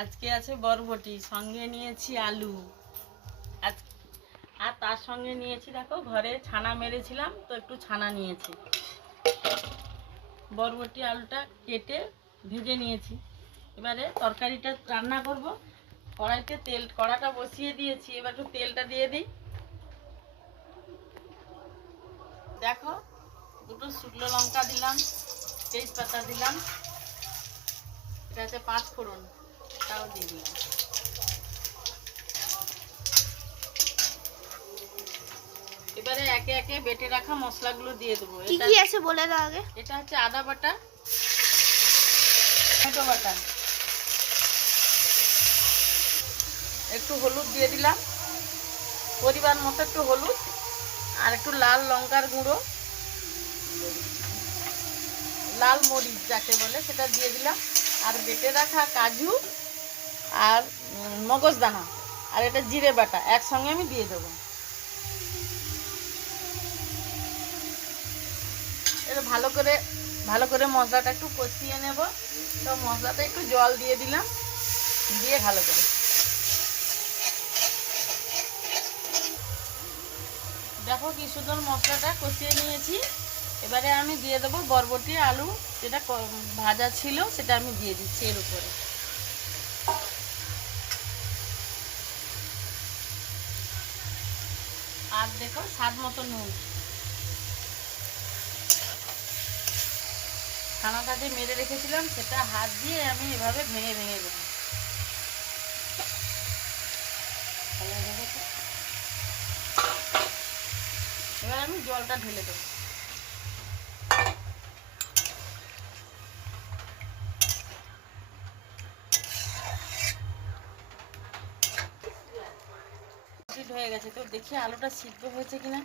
আজকে আছে বরবটি, সঙ্গে নিয়েছি আলু আর তার সঙ্গে নিয়েছি, দেখো ঘরে ছানা মেরেছিলাম তো একটু ছানা নিয়েছি। বরবটি আলুটা কেটে ভেজে নিয়েছি। এবারে তরকারিটা রান্না করব। কড়াটা বসিয়ে দিয়েছি, এবার একটু তেলটা দিয়ে দিই। দেখো, দুটো শুকনো লঙ্কা দিলাম, তেজপাতা দিলাম, এটা হচ্ছে 5 ফোড়ন, তাও দিয়ে দিলাম। এবারে একে একে বেটে রাখা মশলাগুলো দিয়ে দেবো। কি কি আছে বলে দাও আগে। এটা হচ্ছে আদা বাটা, টমেটো বাটা, একটু হলুদ দিয়ে দিলাম, পরিমাণ মতো একটু হলুদ, আর একটু লাল লঙ্কার গুঁড়ো, লাল মরিচ যাকে বলে সেটা দিয়ে দিলাম, আর বেটে রাখা কাজু আর মগজদানা আর এটা জিরে বাটা একসঙ্গে আমি দিয়ে দেবো। এটা ভালো করে মশলাটা একটু কষিয়ে নেব। তো মশলাটা একটু জল দিয়ে দিলাম, দিয়ে ভালো করে দেখো কি সুন্দর মশলাটা কষিয়ে নিয়েছি। এবারে আমি দিয়ে দেবো বরবটি আলু, যেটা ভাজা ছিল সেটা আমি দিয়ে দিচ্ছি এর উপরে। আর দেখো স্বাদ মতো নুন। ছানাটা যে মেরে রেখেছিলাম সেটা হাত দিয়ে আমি এভাবে ভেঙে ভেঙে দেবো। এবার আমি জলটা ঢেলে দেবো। হয়ে গেছে, তো দেখি আলুটা সিদ্ধ হয়েছে কিনা।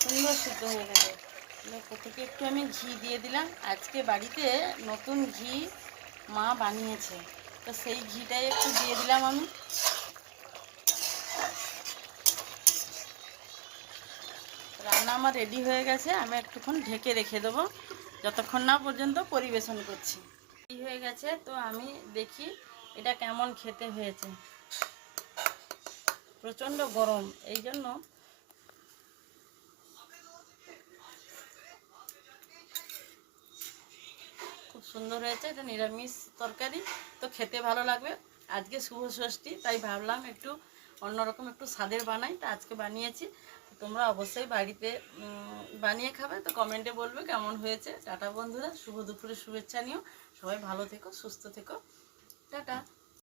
সুন্দর সিদ্ধ হয়ে গেছে। থেকে একটু আমি ঘি দিয়ে দিলাম। আজকে বাড়িতে নতুন ঘি মা বানিয়েছে, তো সেই ঘিটাই একটু দিয়ে দিলাম আমি। রান্না আমার রেডি হয়ে গেছে, আমি একটুক্ষণ ঢেকে রেখে দেবো যতক্ষণ না পর্যন্ত পরিবেশন করছি। রেডি হয়ে গেছে, তো আমি দেখি এটা কেমন খেতে হয়েছে। প্রচণ্ড গরম, এই জন্য খুব সুন্দর হয়েছে। এটা নিরামিষ তরকারি, তো খেতে ভালো লাগবে। আজকে শুভ ষষ্ঠী, তাই ভাবলাম একটু অন্যরকম একটু স্বাদের বানাই, তো আজকে বানিয়েছি। তোমরা অবশ্যই বাড়িতে বানিয়ে খাবে, তো কমেন্টে বলবে কেমন হয়েছে। টাটা বন্ধুরা, শুভ দুপুরে শুভেচ্ছা নিও। সবাই ভালো থেকো, সুস্থ থেকো।